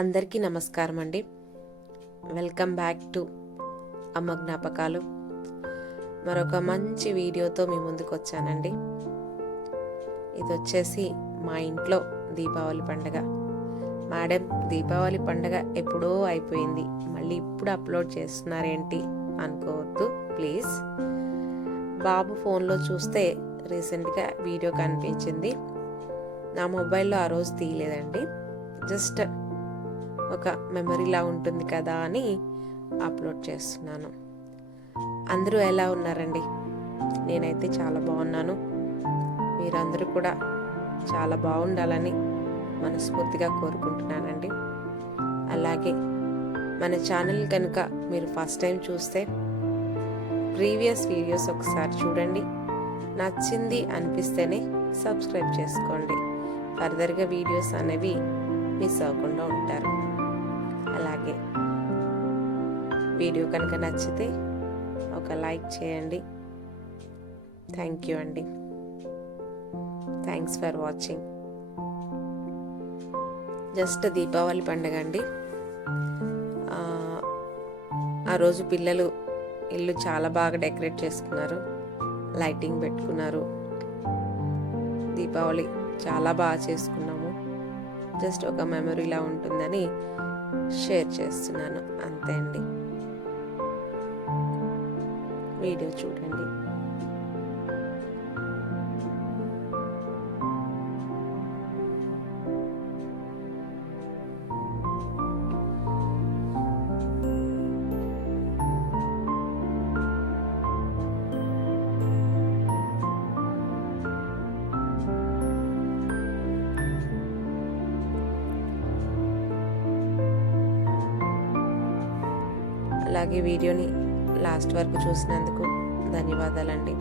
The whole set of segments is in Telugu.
అందరికీ నమస్కారం అండి. వెల్కమ్ బ్యాక్ టు అమ్మ జ్ఞాపకాలు. మరొక మంచి వీడియోతో మీ ముందుకు వచ్చానండి. ఇది వచ్చేసి మా ఇంట్లో దీపావళి పండగ. మేడం, దీపావళి పండగ ఎప్పుడో అయిపోయింది, మళ్ళీ ఇప్పుడు అప్లోడ్ చేస్తున్నారేంటి అనుకోవద్దు ప్లీజ్. బాబు ఫోన్లో చూస్తే రీసెంట్గా వీడియో కనిపించింది. నా మొబైల్లో ఆ రోజు తీయలేదండి, జస్ట్ ఒక మెమరీలా ఉంటుంది కదా అని అప్లోడ్ చేస్తున్నాను. అందరూ ఎలా ఉన్నారండి? నేనైతే చాలా బాగున్నాను. మీరందరూ కూడా చాలా బాగుండాలని మనస్ఫూర్తిగా కోరుకుంటున్నానండి. అలాగే మన ఛానల్ కనుక మీరు ఫస్ట్ టైం చూస్తే ప్రీవియస్ వీడియోస్ ఒకసారి చూడండి. నచ్చింది అనిపిస్తేనే సబ్స్క్రైబ్ చేసుకోండి. ఫర్దర్గా వీడియోస్ అనేవి మిస్ అవ్వకుండా ఉంటారు. అలాగే వీడియో కనుక నచ్చితే ఒక లైక్ చేయండి. థ్యాంక్ యూ అండి. Thanks for watching. Just Deepavali పండుగ అండి. ఆ రోజు పిల్లలు ఇల్లు చాలా బాగా డెకరేట్ చేసుకున్నారు, లైటింగ్ పెట్టుకున్నారు. దీపావళి చాలా బాగా చేసుకున్నాము. జస్ట్ ఒక మెమరీలా ఉంటుందని షేర్ చేస్తున్నాను, అంతే అండి. వీడియో చూడండి. అలాగే వీడియోని లాస్ట్ వరకు చూసినందుకు ధన్యవాదాలండి.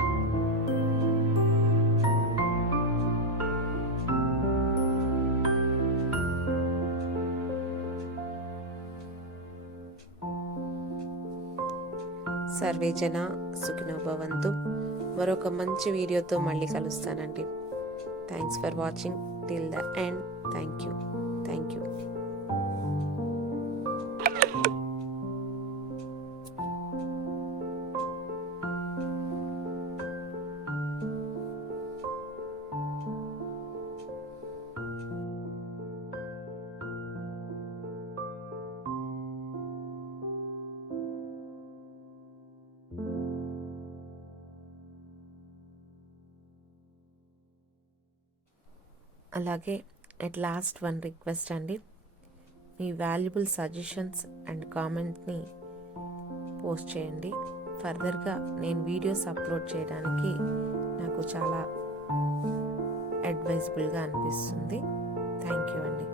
సర్వే జన సుఖినో భవంతు. మరొక మంచి వీడియోతో మళ్ళీ కలుస్తానండి. Thanks for watching till the end. Thank you. అలాగే అట్ లాస్ట్ వన్ రిక్వెస్ట్ అండి. మీ వాల్యుబుల్ సజెషన్స్ అండ్ కామెంట్ని పోస్ట్ చేయండి. ఫర్దర్గా నేను వీడియోస్ అప్లోడ్ చేయడానికి నాకు చాలా అడ్వైజబుల్గా అనిపిస్తుంది. థ్యాంక్ యూ అండి.